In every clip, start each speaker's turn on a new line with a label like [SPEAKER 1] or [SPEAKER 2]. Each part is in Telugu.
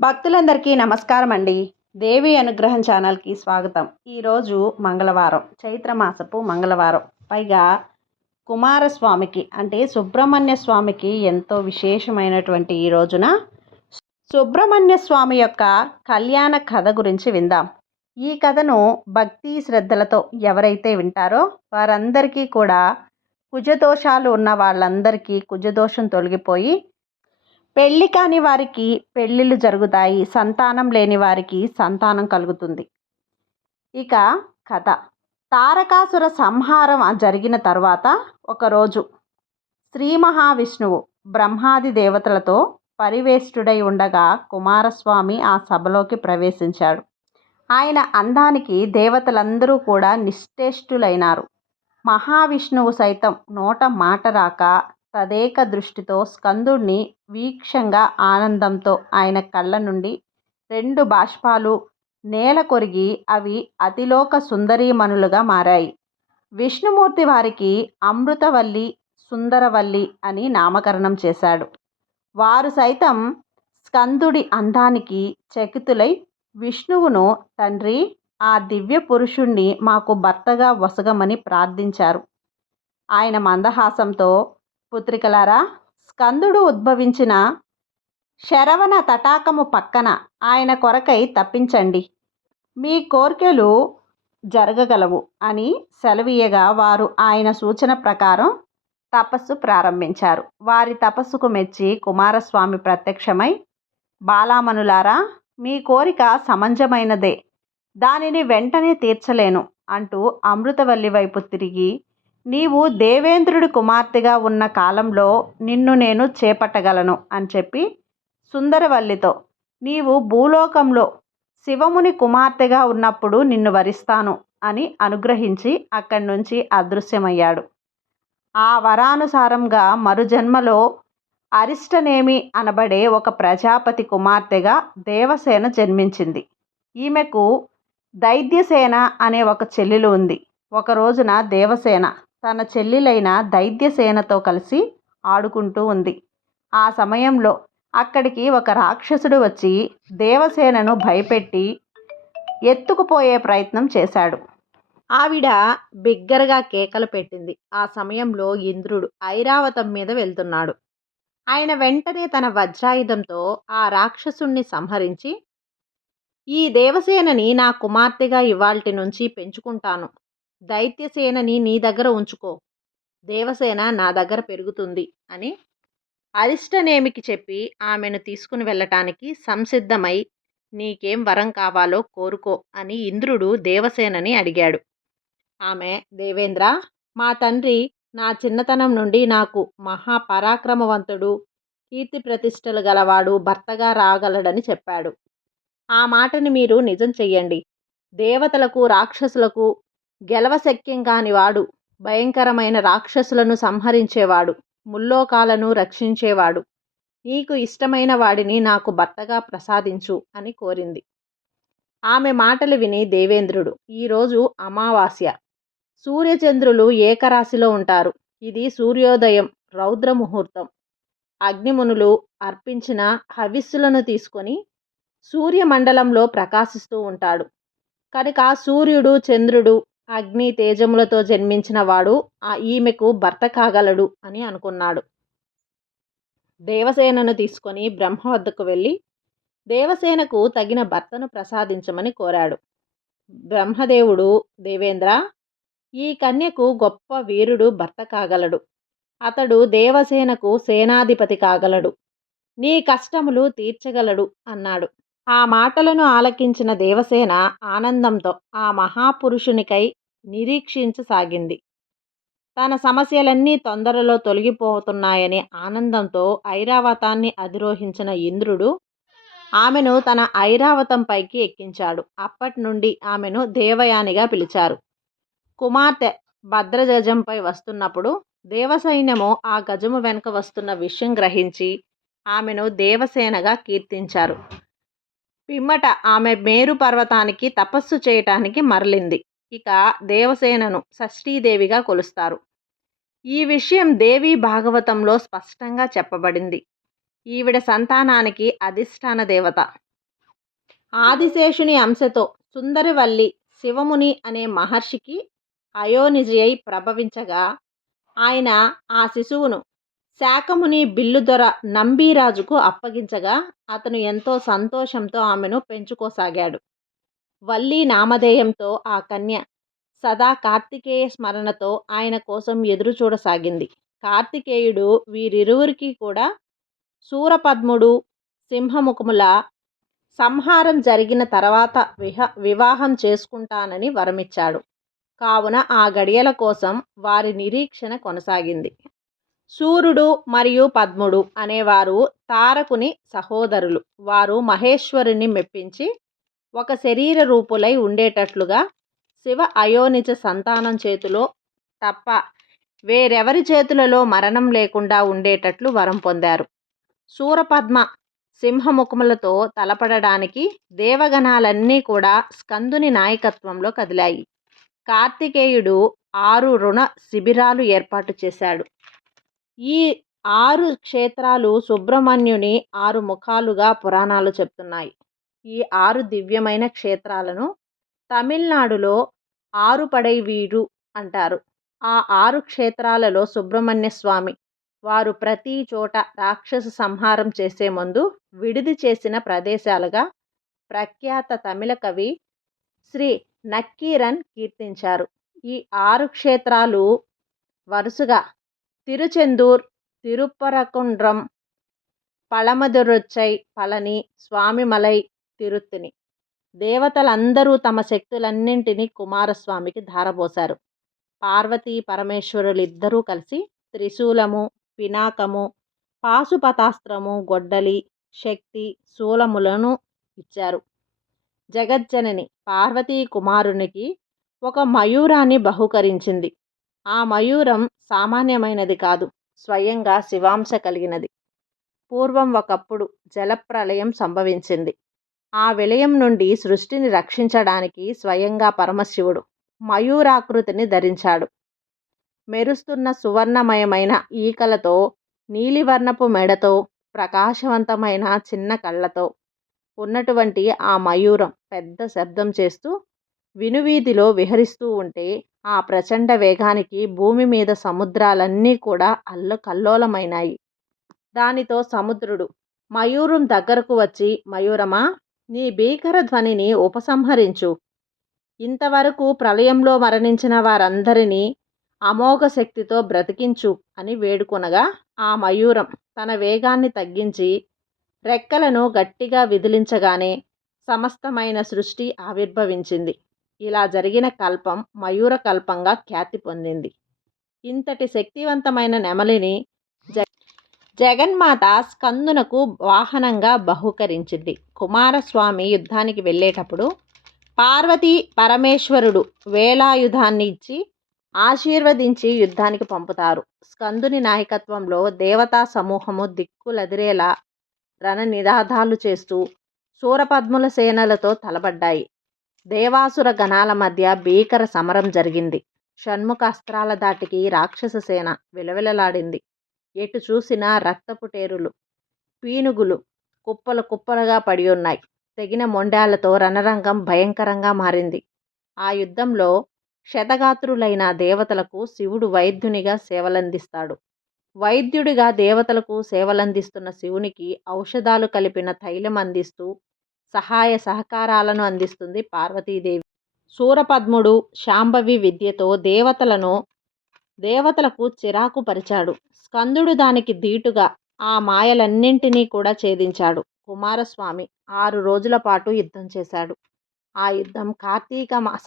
[SPEAKER 1] భక్తులందరికీ నమస్కారం అండి దేవి అనుగ్రహం ఛానల్కి స్వాగతం. ఈరోజు మంగళవారం చైత్రమాసపు మంగళవారం. పైగా కుమారస్వామికి అంటే సుబ్రహ్మణ్య స్వామికి ఎంతో విశేషమైనటువంటి ఈ రోజున సుబ్రహ్మణ్య స్వామి యొక్క కళ్యాణ కథ గురించి విందాం. ఈ కథను భక్తి శ్రద్ధలతో ఎవరైతే వింటారో వారందరికీ కూడా కుజదోషాలు ఉన్న వాళ్ళందరికీ కుజదోషం తొలగిపోయి పెళ్ళి కాని వారికి పెళ్ళిళ్ళు జరుగుతాయి. సంతానం లేని వారికి సంతానం కలుగుతుంది. ఇక కథ. తారకాసుర సంహారం జరిగిన తర్వాత ఒకరోజు శ్రీ మహావిష్ణువు బ్రహ్మాది దేవతలతో పరివేష్టుడై ఉండగా కుమారస్వామి ఆ సభలోకి ప్రవేశించాడు. ఆయన అందానికి దేవతలందరూ కూడా నిశ్చేష్టులైనారు మహావిష్ణువు సైతం నోట మాట రాక తదేక దృష్టితో స్కందుణ్ణి వీక్షంగా ఆనందంతో ఆయన కళ్ళ నుండి రెండు బాష్పాలు నేల కొరిగి అవి అతిలోక సుందరీమణులుగా మారాయి. విష్ణుమూర్తి వారికి అమృతవల్లి సుందరవల్లి అని నామకరణం చేశాడు. వారు సైతం స్కందుడి అందానికి చకితులై విష్ణువును తండ్రి ఆ దివ్య పురుషుణ్ణి మాకు భర్తగా వసగమని ప్రార్థించారు. ఆయన మందహాసంతో పుత్రికలారా స్కందుడు ఉద్భవించిన శరవణ తటాకము పక్కన ఆయన కొరకై తప్పించండి. మీ కోర్కెలు జరగగలవు అని సెలవీయగా వారు ఆయన సూచన ప్రకారం తపస్సు ప్రారంభించారు. వారి తపస్సుకు మెచ్చి కుమారస్వామి ప్రత్యక్షమై బాలామనులారా మీ కోరిక సమంజమైనదే. దానిని వెంటనే తీర్చలేను అంటూ అమృతవల్లి వైపు తిరిగి నీవు దేవేంద్రుడి కుమార్తెగా ఉన్న కాలంలో నిన్ను నేను చేపట్టగలను అని చెప్పి సుందరవల్లితో నీవు భూలోకంలో శివముని కుమార్తెగా ఉన్నప్పుడు నిన్ను వరిస్తాను అని అనుగ్రహించి అక్కడి నుంచి అదృశ్యమయ్యాడు. ఆ వరానుసారంగా మరుజన్మలో అరిష్టనేమి అనబడే ఒక ప్రజాపతి కుమార్తెగా దేవసేన జన్మించింది. ఈమెకు దైద్యసేన అనే ఒక చెల్లెలు ఉంది. ఒక రోజున దేవసేన తన చెల్లెలైన దైత్యసేనతో కలిసి ఆడుకుంటూ ఉంది. ఆ సమయంలో అక్కడికి ఒక రాక్షసుడు వచ్చి దేవసేనను భయపెట్టి ఎత్తుకుపోయే ప్రయత్నం చేశాడు. ఆవిడ బిగ్గరగా కేకలు పెట్టింది. ఆ సమయంలో ఇంద్రుడు ఐరావతం మీద వెళ్తున్నాడు. ఆయన వెంటనే తన వజ్రాయుధంతో ఆ రాక్షసుణ్ణి సంహరించి ఈ దేవసేనని నా కుమార్తెగా ఇవాల్టి నుంచి పెంచుకుంటాను. దైత్యసేనని నీ దగ్గర ఉంచుకో. దేవసేన నా దగ్గర పెరుగుతుంది అని అరిష్టనేమికి చెప్పి ఆమెను తీసుకుని వెళ్ళటానికి సంసిద్ధమై నీకేం వరం కావాలో కోరుకో అని ఇంద్రుడు దేవసేనని అడిగాడు. ఆమె దేవేంద్ర మా తండ్రి నా చిన్నతనం నుండి నాకు మహాపరాక్రమవంతుడు కీర్తి ప్రతిష్టలు గలవాడు భర్తగా రాగలడని చెప్పాడు. ఆ మాటని మీరు నిజం చెయ్యండి. దేవతలకు రాక్షసులకు గెలవశక్యం కానివాడు భయంకరమైన రాక్షసులను సంహరించేవాడు ముల్లోకాలను రక్షించేవాడు. నీకు ఇష్టమైన వాడిని నాకు భర్తగా ప్రసాదించు అని కోరింది. ఆమె మాటలు విని దేవేంద్రుడు ఈరోజు అమావాస్య. సూర్యచంద్రులు ఏకరాశిలో ఉంటారు. ఇది సూర్యోదయం రౌద్ర ముహూర్తం అగ్నిమునులు అర్పించిన హవిస్సులను తీసుకొని సూర్యమండలంలో ప్రకాశిస్తూ ఉంటాడు. కనుక సూర్యుడు చంద్రుడు అగ్ని తేజములతో జన్మించిన వాడు ఆ ఈమెకు భర్త కాగలడు అని అనుకున్నాడు. దేవసేనను తీసుకొని బ్రహ్మ వద్దకు వెళ్ళి దేవసేనకు తగిన భర్తను ప్రసాదించమని కోరాడు. బ్రహ్మదేవుడు దేవేంద్ర ఈ కన్యకు గొప్ప వీరుడు భర్త కాగలడు. అతడు దేవసేనకు సేనాధిపతి కాగలడు. నీ కష్టములు తీర్చగలడు అన్నాడు. ఆ మాటలను ఆలకించిన దేవసేన ఆనందంతో ఆ మహాపురుషునికై నిరీక్షించసాగింది. తన సమస్యలన్నీ తొందరలో తొలగిపోతున్నాయనే ఆనందంతో ఐరావతాన్ని అధిరోహించిన ఇంద్రుడు ఆమెను తన ఐరావతంపైకి ఎక్కించాడు. అప్పటి నుండి ఆమెను దేవయానిగా పిలిచారు. కుమార్తె భద్రజజంపై వస్తున్నప్పుడు దేవసైన్యము ఆ గజము వెనుక వస్తున్న విషయం గ్రహించి ఆమెను దేవసేనగా కీర్తించారు. పిమ్మట ఆమె మేరు పర్వతానికి తపస్సు చేయటానికి మరలింది. ఇక దేవసేనను షష్ఠీదేవిగా కొలుస్తారు. ఈ విషయం దేవి భాగవతంలో స్పష్టంగా చెప్పబడింది. ఈవిడ సంతానానికి అధిష్టాన దేవత.
[SPEAKER 2] ఆదిశేషుని అంశతో సుందరివల్లి శివముని అనే మహర్షికి అయోనిజయై ప్రభవించగా ఆయన ఆ శిశువును శాకముని బిల్లుదొర నంబీరాజుకు అప్పగించగా అతను ఎంతో సంతోషంతో ఆమెను పెంచుకోసాగాడు. వల్లి నామధేయంతో ఆ కన్య సదా కార్తికేయ స్మరణతో ఆయన కోసం ఎదురు చూడసాగింది. కార్తికేయుడు వీరిరువురికి కూడా సూరపద్ముడు సింహముఖముల సంహారం జరిగిన తర్వాత విహ వివాహం చేసుకుంటానని వరమిచ్చాడు. కావున ఆ గడియల కోసం వారి నిరీక్షణ కొనసాగింది. సూర్యుడు మరియు పద్ముడు అనేవారు తారకుని సహోదరులు. వారు మహేశ్వరుని మెప్పించి ఒక శరీర రూపులై ఉండేటట్లుగా శివ అయోనిజ సంతానం చేతిలో తప్ప వేరెవరి చేతులలో మరణం లేకుండా ఉండేటట్లు వరం పొందారు. సూరపద్మ సింహముఖములతో తలపడడానికి దేవగణాలన్నీ కూడా స్కందుని నాయకత్వంలో కదిలాయి. కార్తికేయుడు ఆరు రుణ శిబిరాలు ఏర్పాటు చేశాడు. ఈ ఆరు క్షేత్రాలు సుబ్రహ్మణ్యుని ఆరు ముఖాలుగా పురాణాలు చెప్తున్నాయి. ఈ ఆరు దివ్యమైన క్షేత్రాలను తమిళనాడులో ఆరుపడై వీడు అంటారు. ఆ ఆరు క్షేత్రాలలో సుబ్రహ్మణ్య స్వామి వారు ప్రతి చోట రాక్షస సంహారం చేసే ముందు విడిది చేసిన ప్రదేశాలుగా ప్రఖ్యాత తమిళ కవి శ్రీ నక్కీరన్ కీర్తించారు. ఈ ఆరు క్షేత్రాలు వరుసగా తిరుచెందూర్ తిరుపరకుండ్రం పళమదురొచ్చై పళని స్వామిమలై తిరుత్తిని. దేవతలందరూ తమ శక్తులన్నింటినీ కుమారస్వామికి ధారపోశారు. పార్వతీ పరమేశ్వరులిద్దరూ కలిసి త్రిశూలము పినాకము పాశుపతాస్త్రము గొడ్డలి శక్తి శూలములను ఇచ్చారు. జగజ్జనని పార్వతీ కుమారునికి ఒక మయూరాన్ని బహుకరించింది. ఆ మయూరం సామాన్యమైనది కాదు స్వయంగా శివాంశ కలిగినది. పూర్వం ఒకప్పుడు జలప్రలయం సంభవించింది. ఆ విలయం నుండి సృష్టిని రక్షించడానికి స్వయంగా పరమశివుడు మయూరాకృతిని ధరించాడు. మెరుస్తున్న సువర్ణమయమైన ఈకలతో నీలివర్ణపు మెడతో ప్రకాశవంతమైన చిన్న కళ్ళతో ఉన్నటువంటి ఆ మయూరం పెద్ద శబ్దం చేస్తూ వినువీధిలో విహరిస్తూ ఉంటే ఆ ప్రచండ వేగానికి భూమి మీద సముద్రాలన్నీ కూడా అల్లకల్లోలమైనాయి దానితో సముద్రుడు మయూరం దగ్గరకు వచ్చి మయూరమా నీ భీకర ధ్వనిని ఉపసంహరించు. ఇంతవరకు ప్రళయంలో మరణించిన వారందరినీ అమోఘ శక్తితో బ్రతికించు అని వేడుకొనగా ఆ మయూరం తన వేగాన్ని తగ్గించి రెక్కలను గట్టిగా విదిలించగానే సమస్తమైన సృష్టి ఆవిర్భవించింది. ఇలా జరిగిన కల్పం మయూర కల్పంగా ఖ్యాతి పొందింది. ఇంతటి శక్తివంతమైన నెమలిని జగన్మాత స్కందునకు వాహనంగా బహుకరించింది. కుమారస్వామి యుద్ధానికి వెళ్ళేటప్పుడు పార్వతీ పరమేశ్వరుడు వేలాయుధాన్ని ఇచ్చి ఆశీర్వదించి యుద్ధానికి పంపుతారు. స్కందుని నాయకత్వంలో దేవతా సమూహము దిక్కులదిరేలా రణ నినాదాలు చేస్తూ సూరపద్ముల సేనలతో తలబడ్డాయి దేవాసుర గణాల మధ్య భీకర సమరం జరిగింది. షణ్ముఖ అస్త్రాల దాటికి రాక్షస సేన విలవిలలాడింది. ఎటు చూసినా రక్తపుటేరులు పీనుగులు కుప్పలు కుప్పలుగా పడి ఉన్నాయి. తెగిన మొండాలతో రణరంగం భయంకరంగా మారింది. ఆ యుద్ధంలో క్షతగాత్రులైన దేవతలకు శివుడు వైద్యునిగా సేవలందిస్తాడు. వైద్యుడిగా దేవతలకు సేవలందిస్తున్న శివునికి ఔషధాలు కలిపిన తైలం అందిస్తూ సహాయ సహకారాలను అందిస్తుంది పార్వతీదేవి. సూరపద్ముడు శాంభవి విద్యతో దేవతలను దేవతలకు చిరాకు పరిచాడు. స్కందుడు దానికి ధీటుగా ఆ మాయలన్నింటినీ కూడా ఛేదించాడు. కుమారస్వామి ఆరు రోజుల పాటు యుద్ధం చేశాడు. ఆ యుద్ధం కార్తీక మాస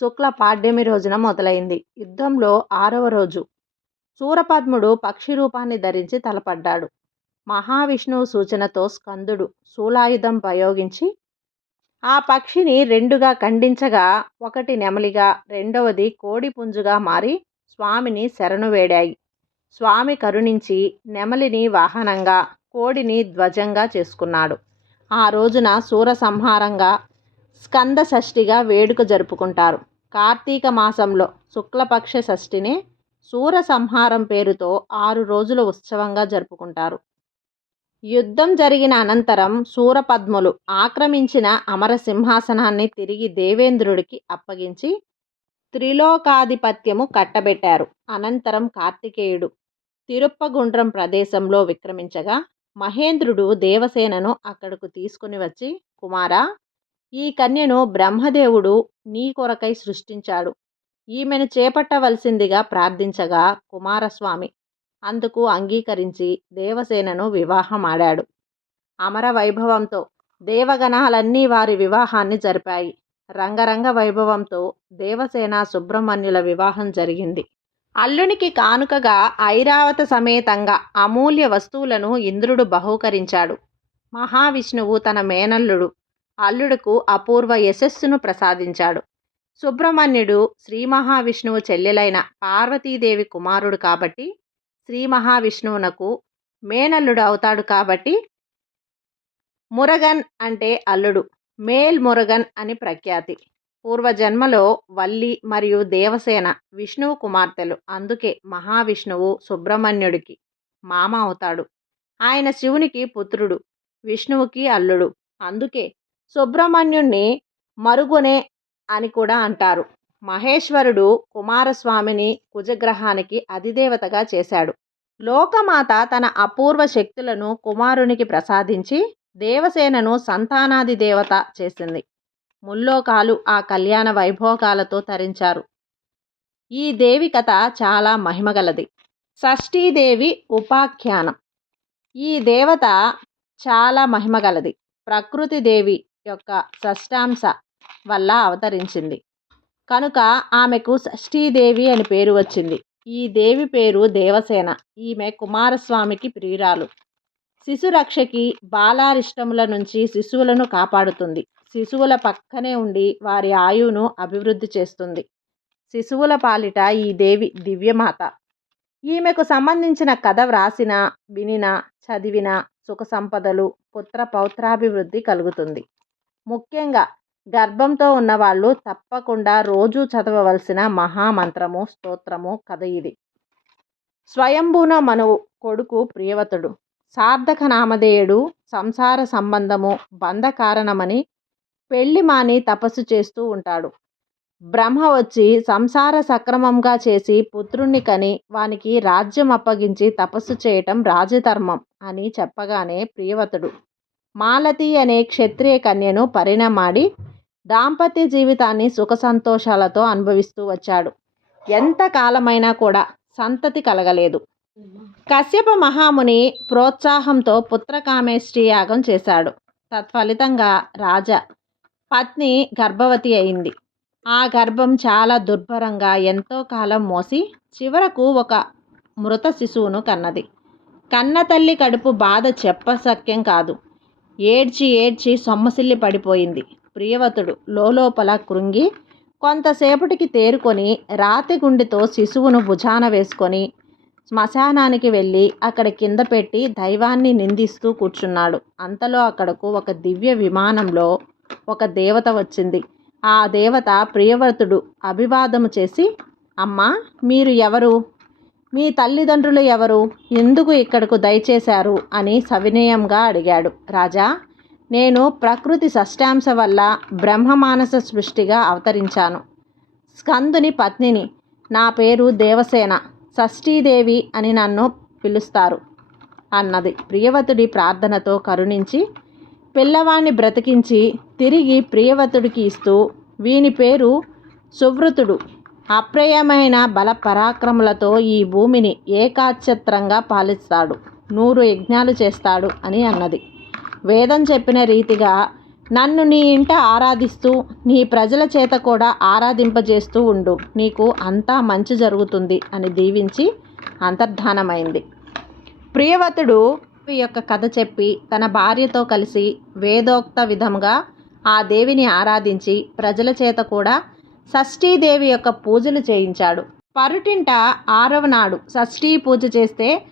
[SPEAKER 2] శుక్ల పాడ్యమి రోజున మొదలైంది. యుద్ధంలో ఆరవ రోజు సూరపద్ముడు పక్షి రూపాన్ని ధరించి తలపడ్డాడు. మహావిష్ణువు సూచనతో స్కందుడు శూలాయుధం ప్రయోగించి ఆ పక్షిని రెండుగా ఖండించగా ఒకటి నెమలిగా రెండవది కోడి పుంజుగా మారి స్వామిని శరణు వేడాయి. స్వామి కరుణించి నెమలిని వాహనంగా కోడిని ధ్వజంగా చేసుకున్నాడు. ఆ రోజున సూర సంహారంగా స్కంద షష్ఠిగా వేడుక జరుపుకుంటారు. కార్తీక మాసంలో శుక్లపక్ష షష్ఠిని సూర సంహారం పేరుతో ఆరు రోజుల ఉత్సవంగా జరుపుకుంటారు. యుద్ధం జరిగిన అనంతరం సూరపద్ములు ఆక్రమించిన అమర సింహాసనాన్ని తిరిగి దేవేంద్రుడికి అప్పగించి త్రిలోకాధిపత్యము కట్టబెట్టారు. అనంతరం కార్తికేయుడు తిరుప్పగుండ్రం ప్రదేశంలో విక్రమించగా మహేంద్రుడు దేవసేనను అక్కడకు తీసుకుని వచ్చి కుమారా ఈ కన్యను బ్రహ్మదేవుడు నీ కొరకై సృష్టించాడు. ఈమెను చేపట్టవలసిందిగా ప్రార్థించగా కుమారస్వామి. అందుకు అంగీకరించి దేవసేనను వివాహమాడాడు. అమర వైభవంతో దేవగణాలన్నీ వారి వివాహాన్ని జరిపాయి. రంగరంగ వైభవంతో దేవసేన సుబ్రహ్మణ్యుల వివాహం జరిగింది. అల్లునికి కానుకగా ఐరావత సమేతంగా అమూల్య వస్తువులను ఇంద్రుడు బహూకరించాడు. మహావిష్ణువు తన మేనల్లుడు అల్లుడుకు అపూర్వ యశస్సును ప్రసాదించాడు. సుబ్రహ్మణ్యుడు శ్రీ మహావిష్ణువు చెల్లెలైన పార్వతీదేవి కుమారుడు కాబట్టి శ్రీ మహావిష్ణువునకు మేనల్లుడు అవుతాడు కాబట్టి మురగన్ అంటే అల్లుడు. మేల్ మురగన్ అని ప్రఖ్యాతి. పూర్వజన్మలో వల్లి మరియు దేవసేన విష్ణువు కుమార్తెలు. అందుకే మహావిష్ణువు సుబ్రహ్మణ్యుడికి మామ అవుతాడు. ఆయన శివునికి పుత్రుడు విష్ణువుకి అల్లుడు. అందుకే సుబ్రహ్మణ్యుణ్ణి మరుగునే అని కూడా అంటారు. మహేశ్వరుడు కుమారస్వామిని కుజగ్రహానికి అధిదేవతగా చేశాడు. లోకమాత తన అపూర్వ శక్తులను కుమారునికి ప్రసాదించి దేవసేనను సంతానాది దేవత చేసింది. ముల్లోకాలు ఆ కళ్యాణ వైభోగాలతో తరించారు. ఈ దేవి కథ చాలా మహిమగలది. షష్ఠీదేవి ఉపాఖ్యానం. ఈ దేవత చాలా మహిమగలది. ప్రకృతి దేవి యొక్క షష్టాంశ వల్ల అవతరించింది. కనుక ఆమెకు షష్ఠీదేవి అని పేరు వచ్చింది. ఈ దేవి పేరు దేవసేన. ఈమె కుమారస్వామికి ప్రియురాలు. శిశురక్షకి బాలారిష్టముల నుంచి శిశువులను కాపాడుతుంది. శిశువుల పక్కనే ఉండి వారి ఆయువును అభివృద్ధి చేస్తుంది. శిశువుల పాలిట ఈ దేవి దివ్యమాత. ఈమెకు సంబంధించిన కథ వ్రాసిన వినిన చదివిన సుఖ సంపదలు పుత్ర పౌత్రాభివృద్ధి కలుగుతుంది. ముఖ్యంగా గర్భంతో ఉన్నవాళ్ళు తప్పకుండా రోజు చదవవలసిన మహామంత్రము స్తోత్రము కథ ఇది. స్వయంభూన మనవు కొడుకు ప్రియవతుడు సార్థక నామధేయుడు సంసార సంబంధము బంధ కారణమని పెళ్ళి మాని తపస్సు చేస్తూ ఉంటాడు. బ్రహ్మ వచ్చి సంసార సక్రమంగా చేసి పుత్రుణ్ణి కని వానికి రాజ్యం అప్పగించి తపస్సు చేయటం రాజధర్మం అని చెప్పగానే ప్రియవతుడు మాలతి అనే క్షత్రియ కన్యను పరిణమాడి దాంపత్య జీవితాన్ని సుఖ సంతోషాలతో అనుభవిస్తూ వచ్చాడు. ఎంత కాలమైనా కూడా సంతతి కలగలేదు. కశ్యప మహాముని ప్రోత్సాహంతో పుత్రకామేష్టి యాగం చేశాడు. తత్ఫలితంగా రాజా పత్ని గర్భవతి అయింది. ఆ గర్భం చాలా దుర్భరంగా ఎంతో కాలం మోసి చివరకు ఒక మృత శిశువును కన్నది. కన్న తల్లి కడుపు బాధ చెప్పసక్యం కాదు. ఏడ్చి ఏడ్చి సొమ్మసిల్లి పడిపోయింది. ప్రియవతుడు లోపల కృంగి కొంతసేపటికి తేరుకొని రాతి గుండెతో శిశువును భుజాన వేసుకొని శ్మశానానికి వెళ్ళి అక్కడ కింద పెట్టి దైవాన్ని నిందిస్తూ కూర్చున్నాడు. అంతలో అక్కడకు ఒక దివ్య విమానంలో ఒక దేవత వచ్చింది. ఆ దేవత ప్రియవ్రతుడు అభివాదము చేసి అమ్మా మీరు ఎవరు? మీ తల్లిదండ్రులు ఎవరు? ఎందుకు ఇక్కడకు దయచేశారు? అని సవినయంగా అడిగాడు. రాజా నేను ప్రకృతి షష్టాంశ వల్ల బ్రహ్మమానస సృష్టిగా అవతరించాను. స్కందుని పత్నిని నా పేరు దేవసేన. షష్ఠీదేవి అని నన్ను పిలుస్తారు అన్నది. ప్రియవతుడి ప్రార్థనతో కరుణించి పిల్లవాణ్ణి బ్రతికించి తిరిగి ప్రియవతుడికి ఇస్తూ వీని పేరు సువృతుడు అప్రయమైన బల పరాక్రములతో ఈ భూమిని ఏకాఛత్రంగా పాలిస్తాడు. నూరు యజ్ఞాలు చేస్తాడు అని అన్నది. వేదం చెప్పిన రీతిగా నన్ను నీ ఇంట ఆరాధిస్తూ నీ ప్రజల చేత కూడా ఆరాధింపజేస్తూ ఉండు. నీకు అంతా మంచి జరుగుతుంది అని దీవించి అంతర్ధానమైంది. ప్రియవతుడు యొక్క కథ చెప్పి తన భార్యతో కలిసి వేదోక్త విధంగా ఆ దేవిని ఆరాధించి ప్రజల చేత కూడా షష్ఠీదేవి యొక్క పూజలు చేయించాడు. పరుటింట ఆరవ నాడు షష్ఠీ పూజ చేస్తే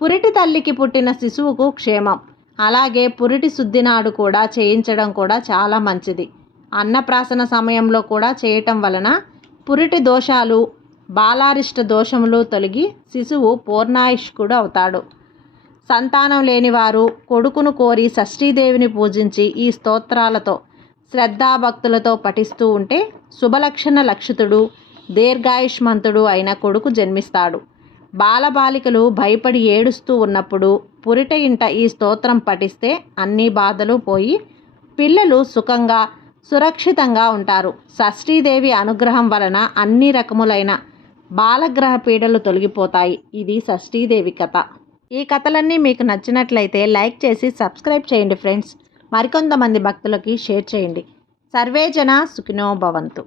[SPEAKER 2] పురిటి తల్లికి పుట్టిన శిశువుకు క్షేమం. అలాగే పురిటి శుద్ధి నాడు కూడా చేయించడం కూడా చాలా మంచిది. అన్నప్రాసన సమయంలో కూడా చేయటం వలన పురిటి దోషాలు బాలారిష్ట దోషములు తొలగి శిశువు పూర్ణాయుష్కుడు అవుతాడు. సంతానం లేనివారు కొడుకును కోరి షష్ఠీదేవిని పూజించి ఈ స్తోత్రాలతో శ్రద్ధాభక్తులతో పఠిస్తూ ఉంటే శుభలక్షణ లక్షితుడు దీర్ఘాయుష్మంతుడు అయిన కొడుకు జన్మిస్తాడు. బాలబాలికలు భయపడి ఏడుస్తూ ఉన్నప్పుడు పురిట ఇంట ఈ స్తోత్రం పఠిస్తే అన్ని బాధలు పోయి పిల్లలు సుఖంగా సురక్షితంగా ఉంటారు. షష్ఠీదేవి అనుగ్రహం వలన అన్ని రకములైన బాలగ్రహ పీడలు తొలగిపోతాయి. ఇది షష్ఠీదేవి కథ. ఈ కథలన్నీ మీకు నచ్చినట్లయితే లైక్ చేసి సబ్స్క్రైబ్ చేయండి ఫ్రెండ్స్. మరికొంతమంది భక్తులకి షేర్ చేయండి. సర్వేజన సుఖినో భవంతు.